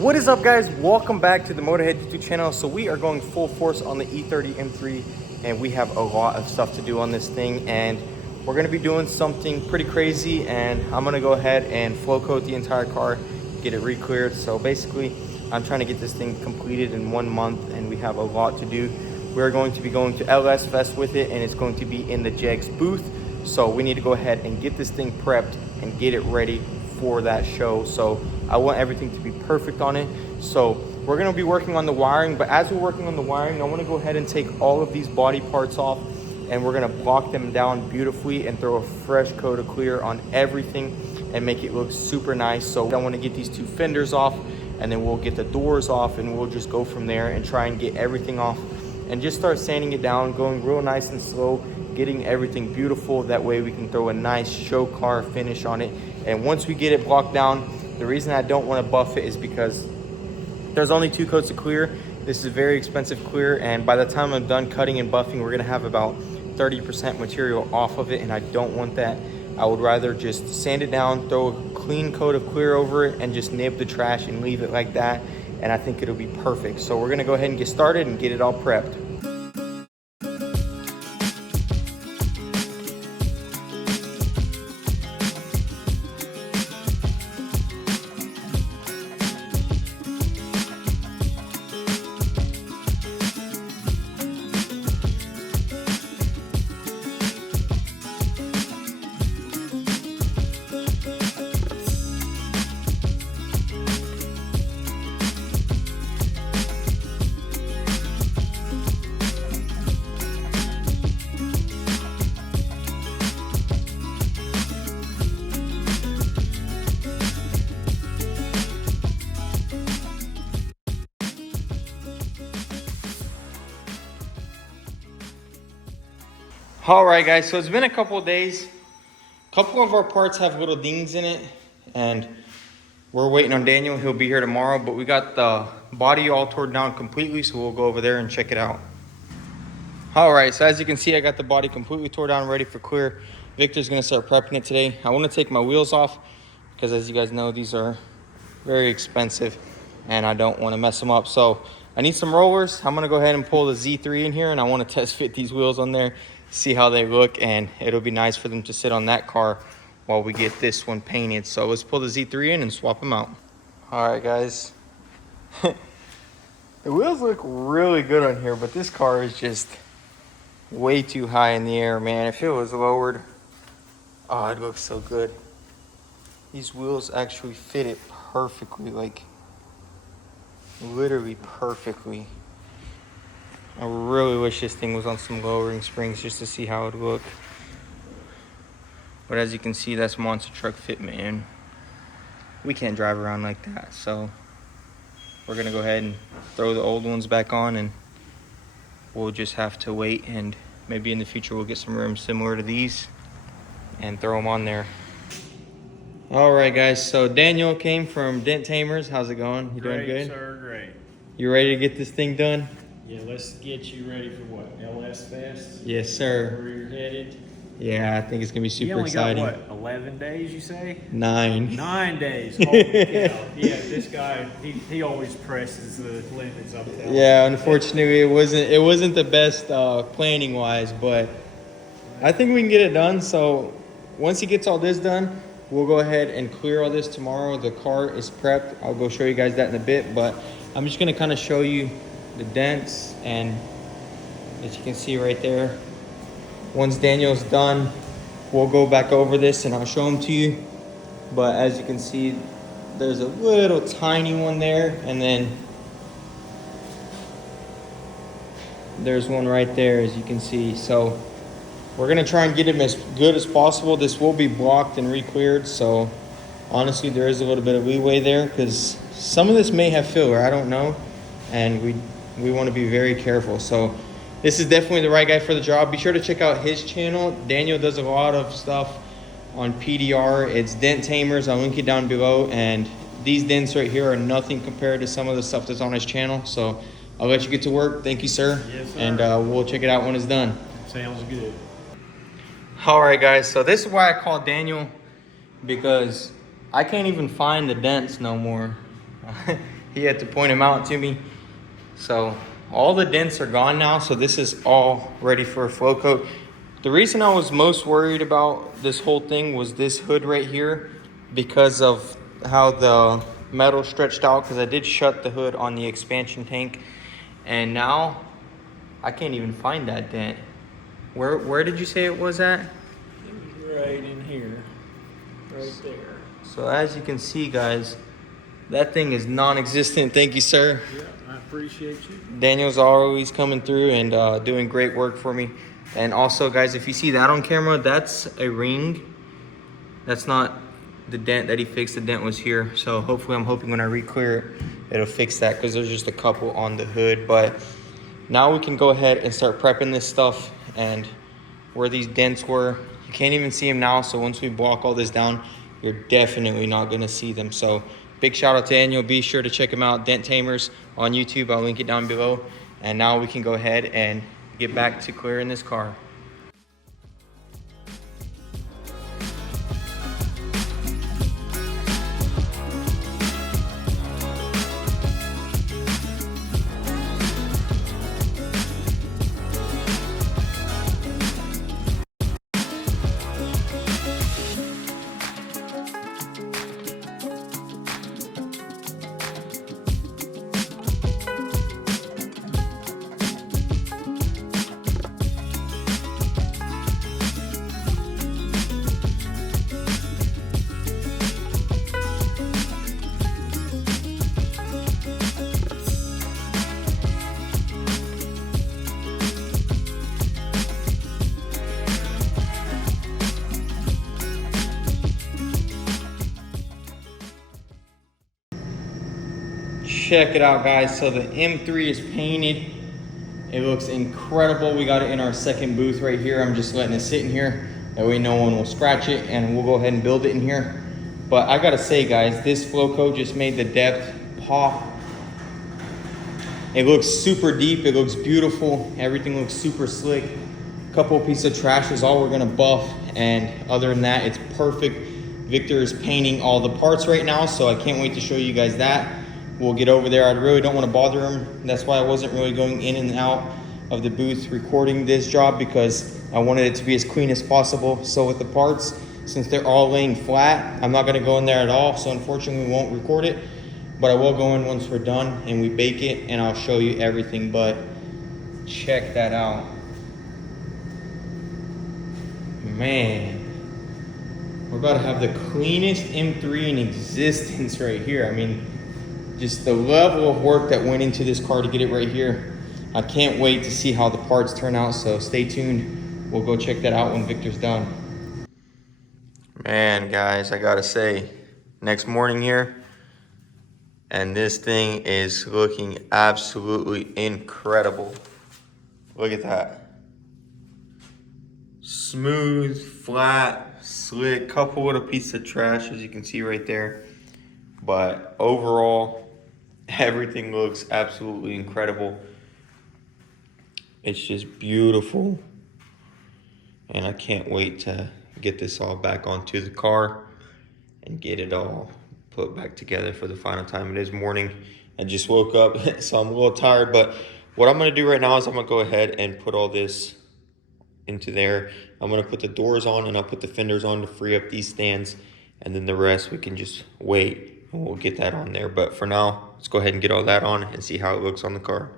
What is up, guys? Welcome back to the Motorhead YouTube channel. So we are going full force on the E30 M3 and we have a lot of stuff to do on this thing, and we're going to be doing something pretty crazy, and I'm going to go ahead and flow coat the entire car, get it re-cleared. So basically I'm trying to get this thing completed in 1 month and we have a lot to do. We're going to be going to LS Fest with it, and it's going to be in the jegs booth. So we need to go ahead and get this thing prepped and get it ready for that show. So I want everything to be perfect on it. So we're going to be working on the wiring, but as we're working on the wiring, I want to go ahead and take all of these body parts off, and we're going to block them down beautifully and throw a fresh coat of clear on everything and make it look super nice. So I want to get these two fenders off, and then we'll get the doors off, and we'll just go from there and try and get everything off and just start sanding it down, going real nice and slow, getting everything beautiful. That way we can throw a nice show car finish on it. And once we get it blocked down, the reason I don't want to buff it is because there's only 2 coats of clear. This is very expensive clear, and by the time I'm done cutting and buffing, we're gonna have about 30% material off of it, and I don't want that. I would rather just sand it down, throw a clean coat of clear over it, and just nib the trash and leave it like that, and I think it'll be perfect. So we're gonna go ahead and get started and get it all prepped. All right, guys, so it's been a couple of days. A couple of our parts have little dings in it, and we're waiting on Daniel. He'll be here tomorrow, but we got the body all torn down completely, so we'll go over there and check it out. All right, so as you can see, I got the body completely torn down, ready for clear. Victor's gonna start prepping it today. I wanna take my wheels off because, as you guys know, these are very expensive and I don't wanna mess them up. So I need some rollers. I'm gonna go ahead and pull the Z3 in here, and I wanna test fit these wheels on there, see how they look, and it'll be nice for them to sit on that car while we get this one painted. So let's pull the Z3 in and swap them out. All right, guys. The wheels look really good on here, but this car is just way too high in the air, man. If it was lowered, oh, it looks so good. These wheels actually fit it perfectly, like literally perfectly. I really wish this thing was on some lowering springs just to see how it would look. But as you can see, that's monster truck fitment, and we can't drive around like that. So we're gonna go ahead and throw the old ones back on, and we'll just have to wait, and maybe in the future we'll get some rims similar to these and throw them on there. All right, guys, so Daniel came from Dent Tamers. How's it going? You doing good? Great, sir, great. You ready to get this thing done? Yeah, let's get you ready for what? LS Fest? Yes, sir. Where you're headed? Yeah, I think it's gonna be super you only exciting. got what, 11 days, you say? 9. 9 days. Holy cow. Yeah, this guy, he always presses the limits up there. Yeah, unfortunately, it wasn't the best planning wise, but I think we can get it done. So once he gets all this done, we'll go ahead and clear all this tomorrow. The car is prepped. I'll go show you guys that in a bit, but I'm just gonna kind of show you the dents, and as you can see right there, once Daniel's done, we'll go back over this and I'll show them to you. But as you can see, there's a little tiny one there, and then there's one right there, as you can see. So we're gonna try and get him as good as possible. This will be blocked and re-cleared, so honestly there is a little bit of leeway there, because some of this may have filler, I don't know, and we want to be very careful. So this is definitely the right guy for the job. Be sure to check out his channel. Daniel does a lot of stuff on PDR. It's Dent Tamers. I'll link it down below, and these dents right here are nothing compared to some of the stuff that's on his channel. So I'll let you get to work. Thank you, sir. Yes, sir. And we'll check it out when it's done. Sounds good. All right, guys, so this is why I called Daniel, because I can't even find the dents no more. He had to point them out to me. So all the dents are gone now. So this is all ready for a flow coat. The reason I was most worried about this whole thing was this hood right here, because of how the metal stretched out, because I did shut the hood on the expansion tank. And now I can't even find that dent. Where did you say it was at? It was right in here, right there. So as you can see, guys, that thing is non-existent. Thank you, sir. Yeah, I appreciate you. Daniel's always coming through and doing great work for me. And also, guys, if you see that on camera, that's a ring. That's not the dent that he fixed. The dent was here. So hopefully, I'm hoping when I re-clear it, it'll fix that, because there's just a couple on the hood. But now we can go ahead and start prepping this stuff. And where these dents were, you can't even see them now. So once we block all this down, you're definitely not gonna see them. So big shout out to Daniel. Be sure to check him out, Dent Tamers on YouTube. I'll link it down below. And now we can go ahead and get back to clearing this car. Check it out, guys. So the M3 is painted. It looks incredible. We got it in our second booth right here. I'm just letting it sit in here. That way no one will scratch it, and we'll go ahead and build it in here. But I gotta say, guys, this flow coat just made the depth pop. It looks super deep. It looks beautiful. Everything looks super slick. A couple of pieces of trash is all we're gonna buff. And other than that, it's perfect. Victor is painting all the parts right now, so I can't wait to show you guys that. We'll get over there. I really don't want to bother him. That's why I wasn't really going in and out of the booth recording this job, because I wanted it to be as clean as possible. So with the parts, since they're all laying flat, I'm not going to go in there at all. So unfortunately, we won't record it. But I will go in once we're done and we bake it, and I'll show you everything. But check that out. Man, we're about to have the cleanest M3 in existence right here. I mean, just the level of work that went into this car to get it right here. I can't wait to see how the parts turn out, so stay tuned. We'll go check that out when Victor's done. Man, guys, I gotta say, next morning here, and this thing is looking absolutely incredible. Look at that. Smooth, flat, slick, couple little pieces of trash, as you can see right there. But overall, everything looks absolutely incredible. It's just beautiful. And I can't wait to get this all back onto the car and get it all put back together for the final time. It is morning. I just woke up, so I'm a little tired. But what I'm going to do right now is I'm going to go ahead and put all this into there. I'm going to put the doors on, and I'll put the fenders on to free up these stands. And then the rest we can just wait. We'll get that on there, but for now, let's go ahead and get all that on and see how it looks on the car.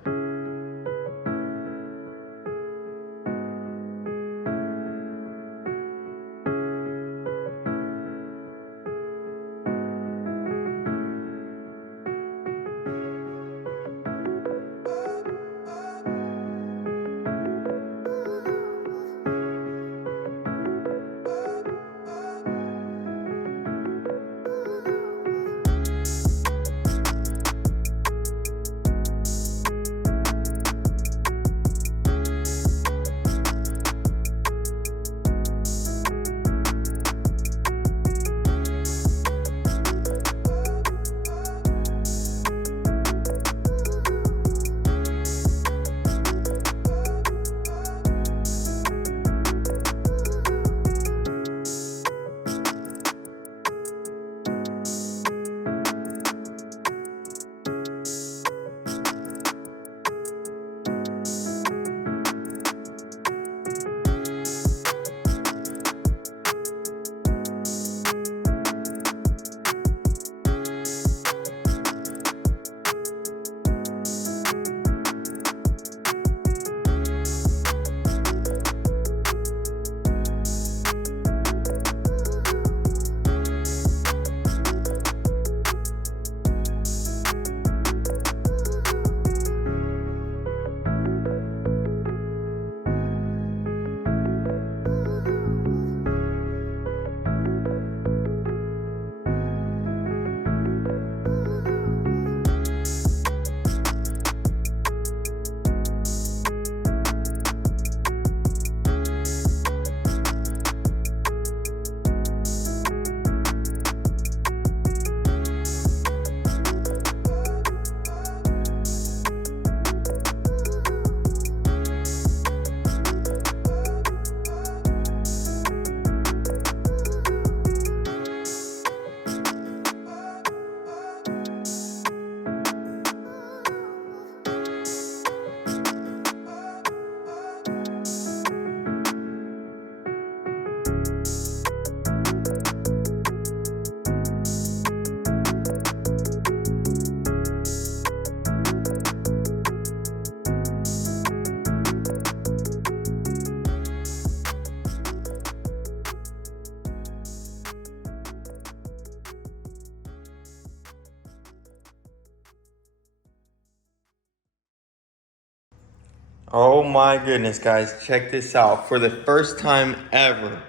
Oh my goodness, guys, check this out. For the first time ever,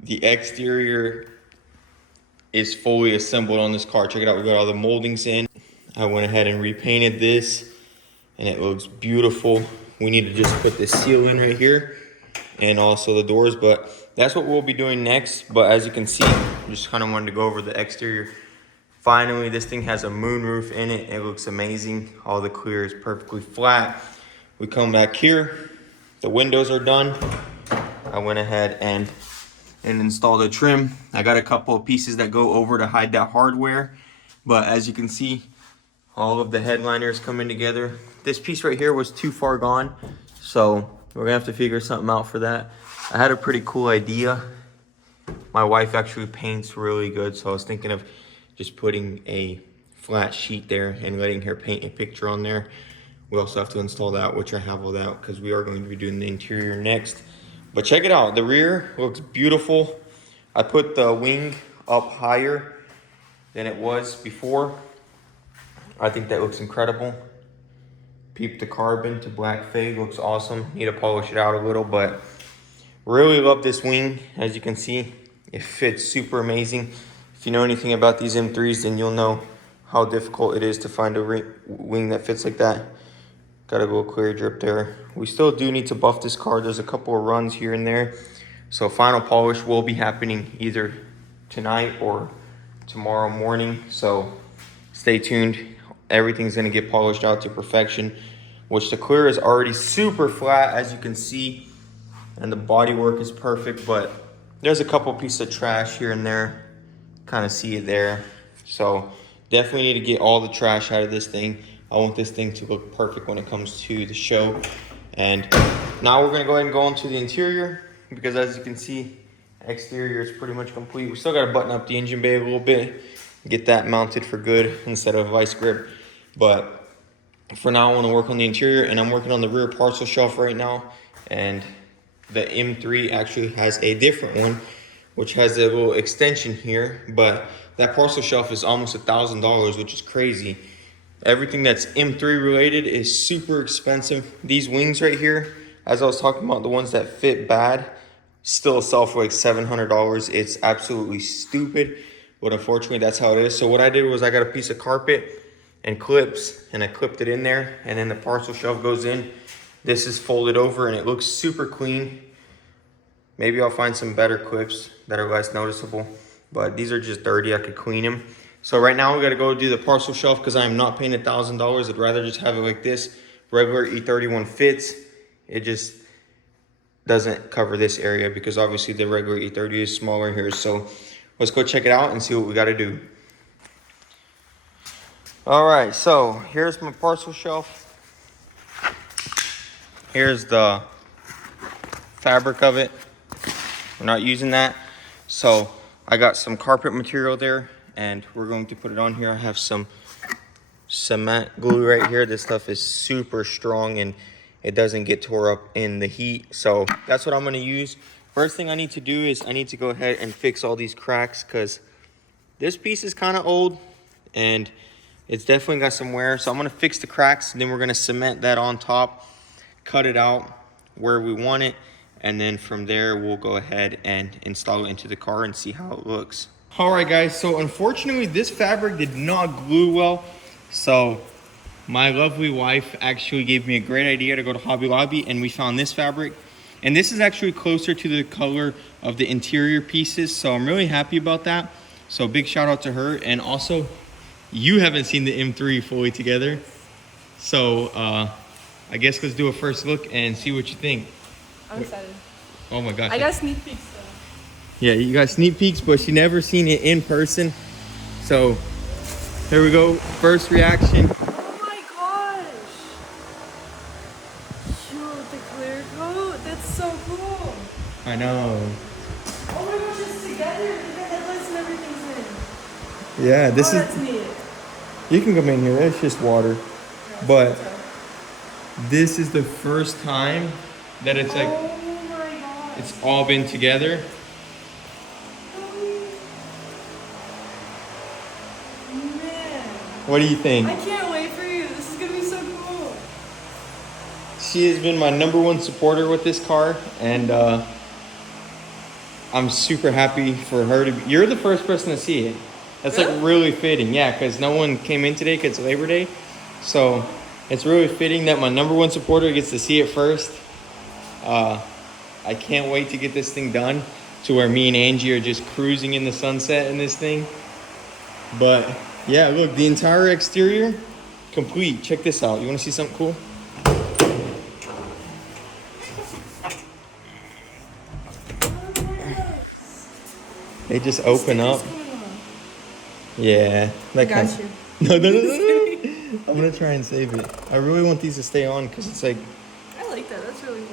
the exterior is fully assembled on this car. Check it out, we got all the moldings in. I went ahead and repainted this and it looks beautiful. We need to just put the seal in right here and also the doors, but that's what we'll be doing next. But as you can see, I just kind of wanted to go over the exterior. Finally, this thing has a moonroof in it. It looks amazing. All the clear is perfectly flat. We come back here, the windows are done. I went ahead and installed a trim. I got a couple of pieces that go over to hide that hardware. But as you can see, all of the headliners coming together. This piece right here was too far gone, so we're gonna have to figure something out for that. I had a pretty cool idea. My wife actually paints really good, so I was thinking of just putting a flat sheet there and letting her paint a picture on there. We also have to install that, which I have all that because we are going to be doing the interior next. But check it out, the rear looks beautiful. I put the wing up higher than it was before. I think that looks incredible. Peep the carbon to black fade, looks awesome. Need to polish it out a little, but really love this wing. As you can see, it fits super amazing. If you know anything about these M3s, then you'll know how difficult it is to find a wing that fits like that. Got a little clear drip there. We still do need to buff this car. There's a couple of runs here and there. So final polish will be happening either tonight or tomorrow morning. So stay tuned. Everything's gonna get polished out to perfection, which the clear is already super flat, as you can see. And the bodywork is perfect, but there's a couple pieces of trash here and there. Kind of see it there. So definitely need to get all the trash out of this thing. I want this thing to look perfect when it comes to the show. And now we're gonna go ahead and go into the interior, because as you can see, exterior is pretty much complete. We still gotta button up the engine bay a little bit, get that mounted for good instead of vice grip. But for now, I wanna work on the interior, and I'm working on the rear parcel shelf right now. And the M3 actually has a different one, which has a little extension here, but that parcel shelf is almost $1,000, which is crazy. Everything that's M3 related is super expensive. These wings right here, as I was talking about, the ones that fit bad, still sell for like $700. It's absolutely stupid, but unfortunately that's how it is. So what I did was I got a piece of carpet and clips, and I clipped it in there, and then the parcel shelf goes in. This is folded over and it looks super clean. Maybe I'll find some better clips that are less noticeable, but these are just dirty. I could clean them. So right now we got to go do the parcel shelf because I am not paying $1,000. I'd rather just have it like this. Regular E31 fits. It just doesn't cover this area because obviously the regular E30 is smaller here. So let's go check it out and see what we got to do. All right, so here's my parcel shelf. Here's the fabric of it. We're not using that. So I got some carpet material there, and we're going to put it on here. I have some cement glue right here. This stuff is super strong and it doesn't get tore up in the heat. So that's what I'm gonna use. First thing I need to do is I need to go ahead and fix all these cracks, because this piece is kind of old and it's definitely got some wear. So I'm gonna fix the cracks, and then we're gonna cement that on top, cut it out where we want it, and then from there we'll go ahead and install it into the car and see how it looks. All right guys, so unfortunately this fabric did not glue well. So my lovely wife actually gave me a great idea to go to Hobby Lobby, and we found this fabric. And this is actually closer to the color of the interior pieces, so I'm really happy about that. So big shout out to her. And also, you haven't seen the M3 fully together. So I guess let's do a first look and see what you think. I'm excited. Oh my gosh. I got sneak peeks though. Yeah, you got sneak peeks, but she never seen it in person. So here we go, first reaction. Oh my gosh! Shoot, the clear coat. That's so cool. I know. Oh my gosh, it's together. The headlights and everything's in. Yeah, this That's neat. you can come in here, it's just water. Yeah, But so. this is the first time that it's like, Oh my gosh. it's all been together. Man. What do you think? I can't wait for you. This is gonna be so cool. She has been my #1 supporter with this car, and I'm super happy for her to be. You're the first person to see it. That's Really? like really fitting, yeah, because no one came in today because it's Labor Day. So it's really fitting that my #1 supporter gets to see it first. I can't wait to get this thing done to where me and Angie are just cruising in the sunset in this thing. But yeah, look, the entire exterior complete. Check this out. You want to see something cool? They just open up. Yeah, that Got kind. you. No. I'm gonna try and save it. I really want these to stay on because it's like, I like that. That's really cool.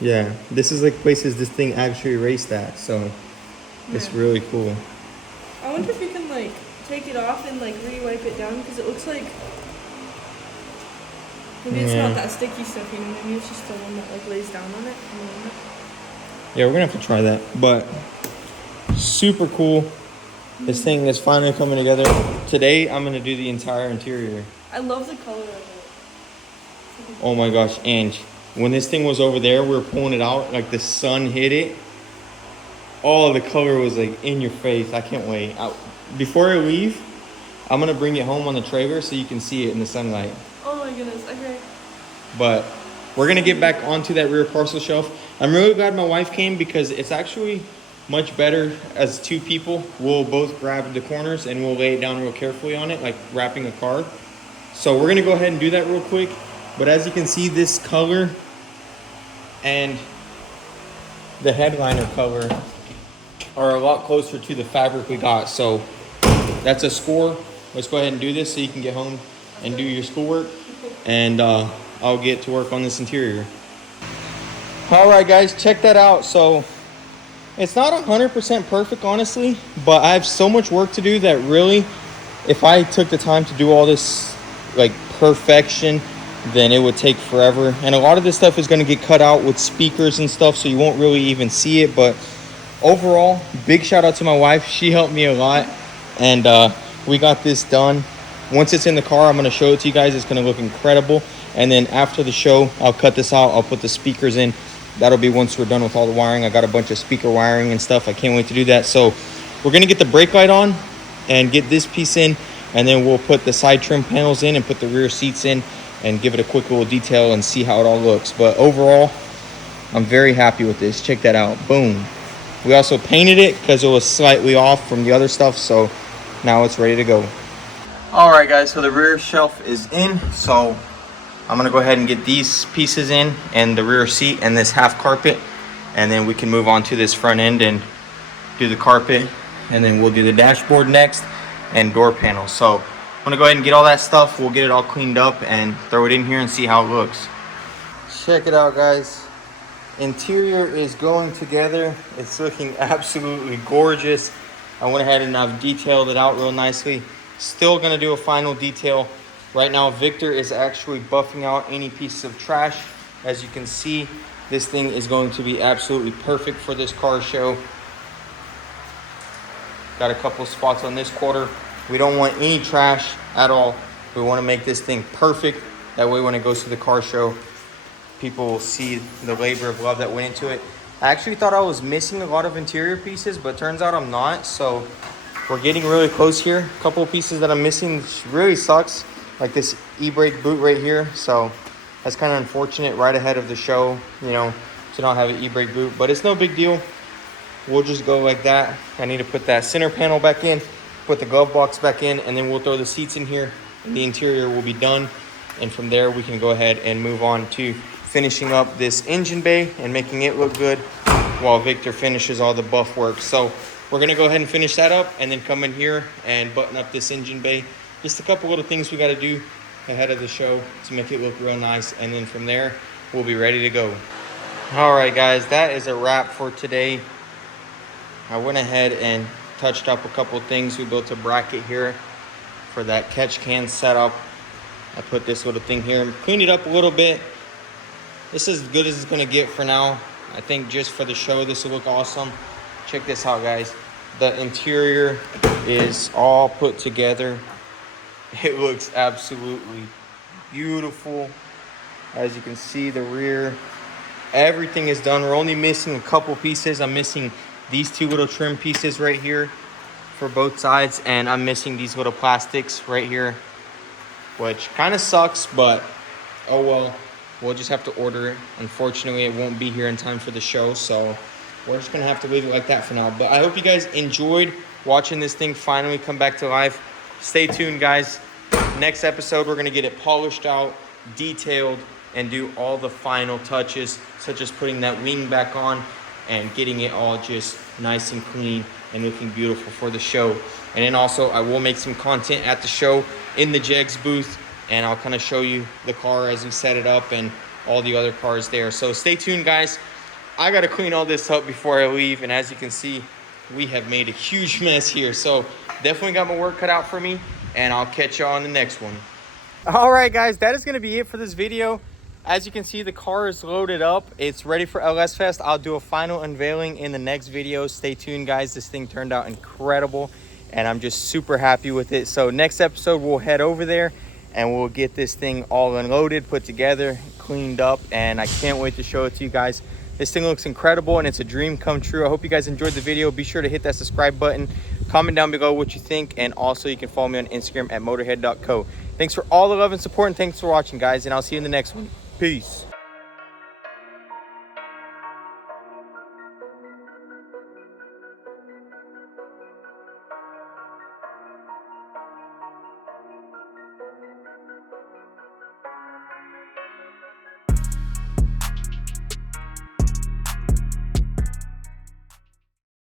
yeah, this is like places this thing actually raced at, so it's Yeah. really cool. I wonder if you can like take it off and like re-wipe it down because it looks like maybe it's Yeah. not that sticky stuff, you know. Maybe it's just the one that like lays down on it. Yeah, we're gonna have to try that, but super cool. This thing is finally coming together. Today, I'm gonna do the entire interior. I love the color of it. Oh my gosh, Ange, when this thing was over there, we were pulling it out, like the sun hit it. Oh, the color was like in your face. I can't wait. Before I leave, I'm gonna bring it home on the trailer so you can see it in the sunlight. Oh my goodness. Okay. But we're gonna get back onto that rear parcel shelf. I'm really glad my wife came because it's actually much better as two people. We'll both grab the corners and we'll lay it down real carefully on it, like wrapping a car. So we're gonna go ahead and do that real quick. But as you can see, this color and the headliner color are a lot closer to the fabric we got. So that's a score. Let's go ahead and do this so you can get home and do your schoolwork. And I'll get to work on this interior. All right, guys, check that out. So it's not 100% perfect, honestly, but I have so much work to do that really, if I took the time to do all this like perfection, then it would take forever. And a lot of this stuff is going to get cut out with speakers and stuff, so you won't really even see it. But overall, big shout out to my wife. She helped me a lot, and we got this done. Once it's in the car, I'm going to show it to you guys. It's going to look incredible. And then after the show, I'll cut this out. I'll put the speakers in. That'll be once we're done with all the wiring. I got a bunch of speaker wiring and stuff. I can't wait to do that. So we're going to get the brake light on and get this piece in. And then we'll put the side trim panels in and put the rear seats in and give it a quick little detail and see how it all looks. But overall, I'm very happy with this. Check that out. Boom. We also painted it because it was slightly off from the other stuff. So now it's ready to go. All right, guys. So the rear shelf is in. So I'm gonna go ahead and get these pieces in and the rear seat and this half carpet, and then we can move on to this front end and do the carpet, and then we'll do the dashboard next and door panels. So I'm gonna go ahead and get all that stuff. We'll get it all cleaned up and throw it in here and see how it looks. Check it out, guys. Interior is going together. It's looking absolutely gorgeous. I went ahead and I've detailed it out real nicely. Still gonna do a final detail. Right now, Victor is actually buffing out any pieces of trash. As you can see, this thing is going to be absolutely perfect for this car show. Got a couple spots on this quarter. We don't want any trash at all. We want to make this thing perfect. That way when it goes to the car show, people will see the labor of love that went into it. I actually thought I was missing a lot of interior pieces, but turns out I'm not. So we're getting really close here. A couple of pieces that I'm missing, which really sucks. Like this e-brake boot right here. So that's kind of unfortunate right ahead of the show, you know, to not have an e-brake boot, but it's no big deal. We'll just go like that. I need to put that center panel back in, put the glove box back in, and then we'll throw the seats in here. And the interior will be done. And from there, we can go ahead and move on to finishing up this engine bay and making it look good while Victor finishes all the buff work. So we're gonna go ahead and finish that up and then come in here and button up this engine bay. Just a couple little things we got to do ahead of the show to make it look real nice. And then from there, we'll be ready to go. All right, guys, that is a wrap for today. I went ahead and touched up a couple things. We built a bracket here for that catch can setup. I put this little thing here and cleaned it up a little bit. This is as good as it's going to get for now. I think just for the show, this will look awesome. Check this out, guys. The interior is all put together. It looks absolutely beautiful. As you can see, the rear, everything is done. We're only missing a couple pieces. I'm missing these two little trim pieces right here for both sides, and I'm missing these little plastics right here, which kind of sucks, but oh well. We'll just have to order it. Unfortunately, it won't be here in time for the show, so we're just gonna have to leave it like that for now. But I hope you guys enjoyed watching this thing finally come back to life. Stay tuned, guys. Next episode, we're gonna get it polished out, detailed, and do all the final touches, such as putting that wing back on and getting it all just nice and clean and looking beautiful for the show. And then also, I will make some content at the show in the jegs booth, and I'll kind of show you the car as we set it up and all the other cars there. So stay tuned, guys. I got to clean all this up before I leave, and as you can see, we have made a huge mess here. So definitely got my work cut out for me, and I'll catch y'all on the next one. All right, guys, that is going to be it for this video. As you can see, the car is loaded up. It's ready for LS Fest. I'll do a final unveiling in the next video. Stay tuned, guys. This thing turned out incredible, and I'm just super happy with it. So next episode, we'll head over there and we'll get this thing all unloaded, put together, cleaned up, and I can't wait to show it to you guys. This thing looks incredible, and it's a dream come true. I hope you guys enjoyed the video. Be sure to hit that subscribe button, comment down below what you think, and also you can follow me on Instagram at motorhead.co. Thanks for all the love and support, and thanks for watching, guys, and I'll see you in the next one. Peace.